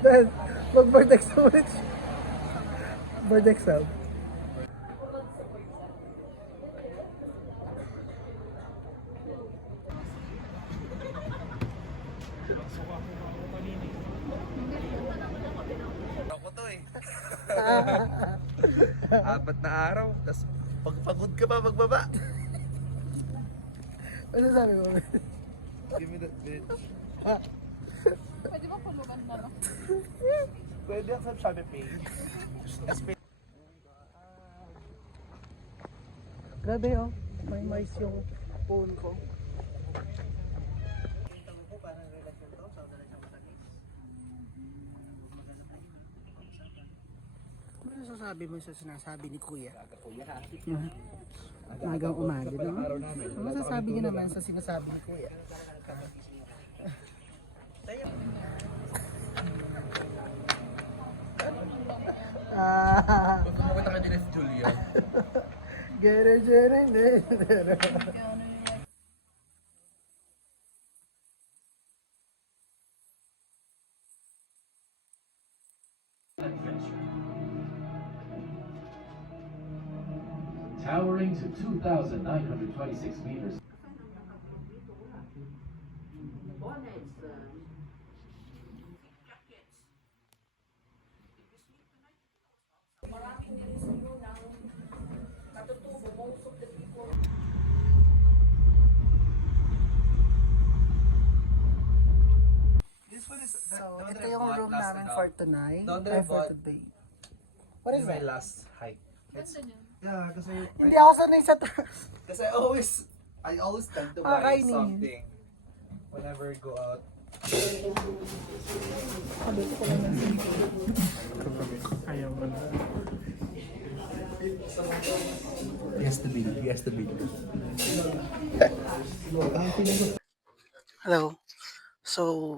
Dahil, mag-Vortex na ulit. Vortex sound. Ako to eh. Apat na araw, tapos pagpagod ka pa magbaba. Ano sabi mo? Give me that bitch. Pwede ba pumaganda no? Pwede ang sabi page. Grabe oh, may mice yung phone ko. Ano sasabi mo sa sinasabi ni Kuya? Magang umaga, no? Ano masasabi niyo naman sa sinasabi ni Kuya? Magkamakita ka din si Julia. Gere. Towering to 2,926 meters. So, ito yung room namin for tonight. The one that I Ay, for bought. today. What is My that? last hike. Ganda niya. Yeah, kasi Hindi ako sanay sa taas. kasi I always tend to buy Kakainin. something whenever I go out. Ayaw mo na. Yes, the bill. Hello. So,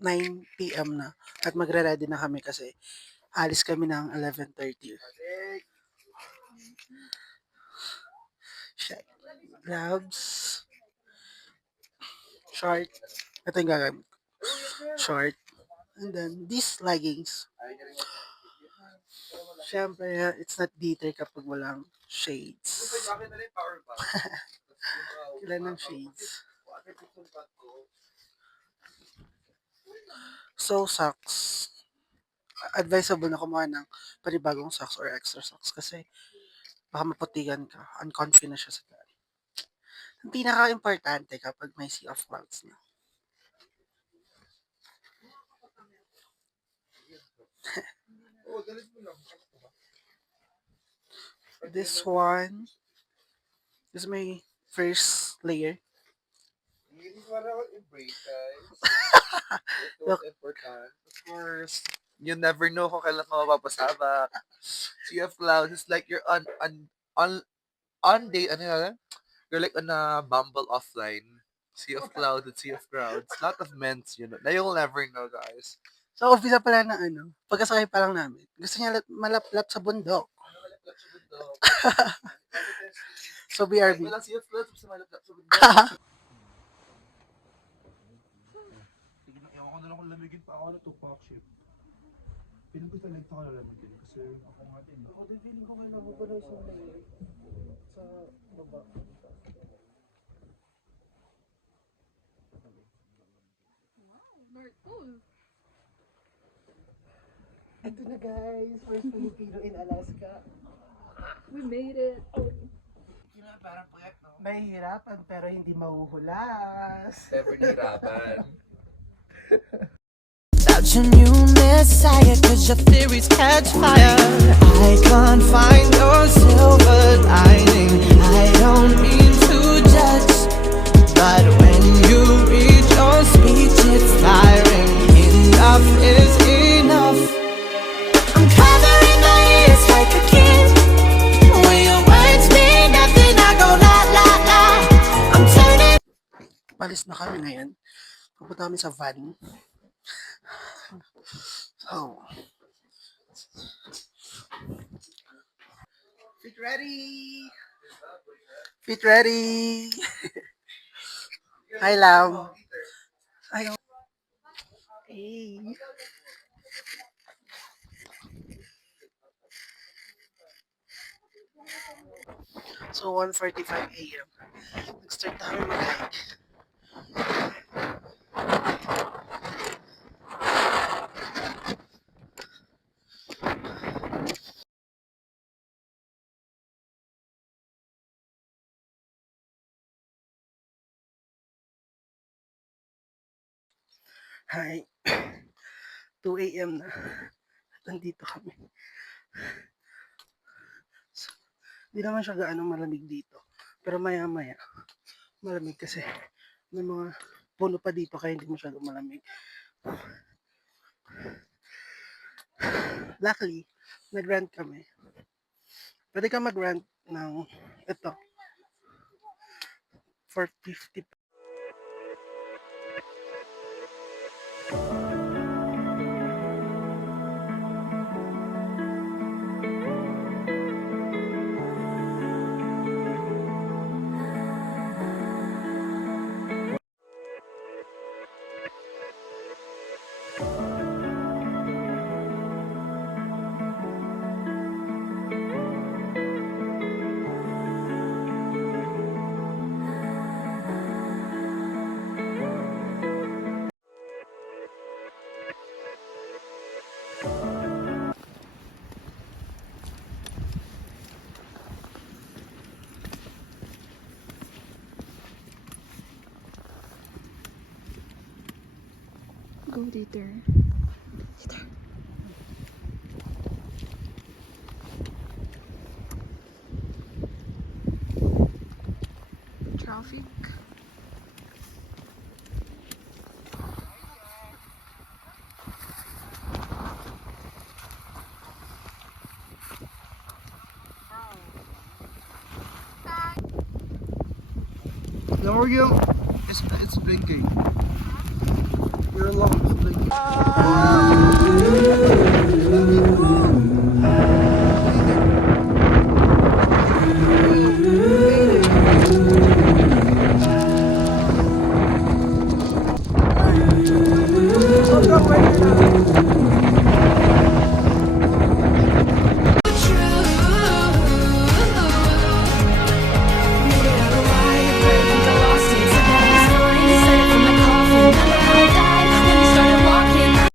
9 p.m. na. At magre-ready na kami kasi alis kami ng 11:30. Shit. Gloves. Short. Ito yung gagamit ko. Short. And then, these leggings. Siyempre, it's not detail kapag walang shades. Kailan ng shades? So, socks. Advisable na kumuha ng panibagong socks or extra socks kasi baka maputigan ka. Uncomfy na siya sa daan. Ang pinaka-importante kapag may sea of clouds na. This one is my first layer. Look. Important. Of course. You never know kung kailan ka mapapasabak. Sea of clouds is like you're on day, ano yun? You're like on a Bumble offline. Sea of clouds and sea of crowds. Lot of men's, you know. Na you'll never know, guys. So, umpisa pala na pagkasakay pa lang namin. Gusto niya malaplap sa bundok. So, BRB. Walang sea of clouds, basta malapit sa bundok. Sige na, ewan ko na lang kung lamigin pa ako na Tupac ship. Feeling ko talaga ako na lamigin kasi ako nga din. Ako din feeling ko kayo nabubulay sa layer. Sa baba. North Pole. Ito na guys, first Filipino in Alaska. We made it. Parang puyat, no? Nahihirapan pero hindi mahuhulas. Never nahirapan. About your new messiah, cause your theories catch fire. I can't find your silver lining. I don't mean to judge, but when you read your speech, it's tiring. Enough is enough. I'm covering my ears like a king. When your words mean nothing, I go la la la. I'm turning. Palis na kami ngayon. Pupunta kami sa van. So, fit ready! Fit ready! Hi, Lam. Hi. Hey. So, 1:45 a.m. Nag-start na kami mag-hike. Hi. 2 a.m. na. Nandito kami. So, di naman siya gaano malamig dito. Pero maya-maya, malamig kasi may mga puno pa dito kaya hindi masyado malamig. Luckily, nag-rent kami. Pwede ka mag-rent ng ito for 50. Go later. Traffic. How are you? It's blinking. Your alarm is blinking.